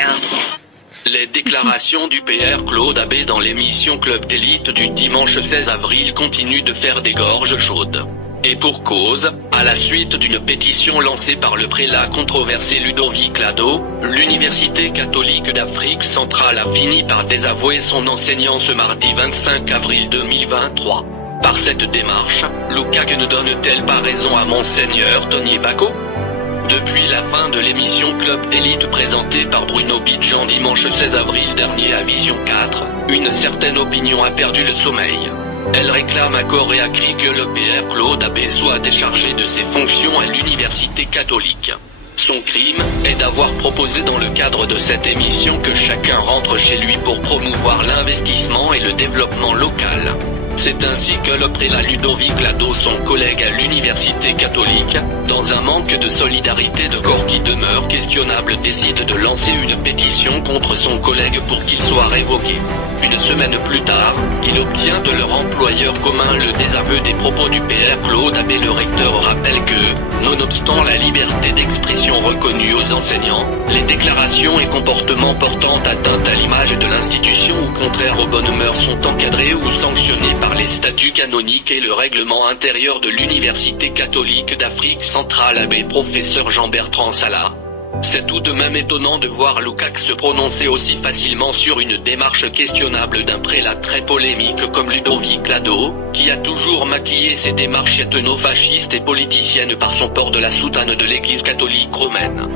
podcast. Les déclarations du PR Claude Abbé dans l'émission Club d'élite du dimanche 16 avril continuent de faire des gorges chaudes. Et pour cause, à la suite d'une pétition lancée par le prélat controversé Ludovic Lado, l'Université catholique d'Afrique centrale a fini par désavouer son enseignant ce mardi 25 avril 2023. Par cette démarche, l'UCAC ne donne-t-elle pas raison à Monseigneur Tony Bako ? Depuis la fin de l'émission Club d'élite présentée par Bruno Bidjan dimanche 16 avril dernier à Vision 4, une certaine opinion a perdu le sommeil. Elle réclame à corps et à cri que le PR Claude Abbé soit déchargé de ses fonctions à l'université catholique. Son crime est d'avoir proposé dans le cadre de cette émission que chacun rentre chez lui pour promouvoir l'investissement et le développement local. C'est ainsi que le prélat Ludovic Lado, son collègue à l'université catholique, dans un manque de solidarité de corps qui demeure questionnable, décide de lancer une pétition contre son collègue pour qu'il soit révoqué. Une semaine plus tard, il obtient de leur employeur commun le désaveu des propos du PR Claude Abbé. Le recteur rappelle que, nonobstant la liberté d'expression reconnue aux enseignants, les déclarations et comportements portant atteinte à l'image de l'institution ou contraires aux bonnes mœurs sont encadrés ou sanctionnés par les statuts canoniques et le règlement intérieur de l'Université catholique d'Afrique centrale Abbé. Professeur Jean-Bertrand Salah. C'est tout de même étonnant de voir l'UCAC se prononcer aussi facilement sur une démarche questionnable d'un prélat très polémique comme Ludovic Lado, qui a toujours maquillé ses démarches ethno-fascistes et politiciennes par son port de la soutane de l'Église catholique romaine.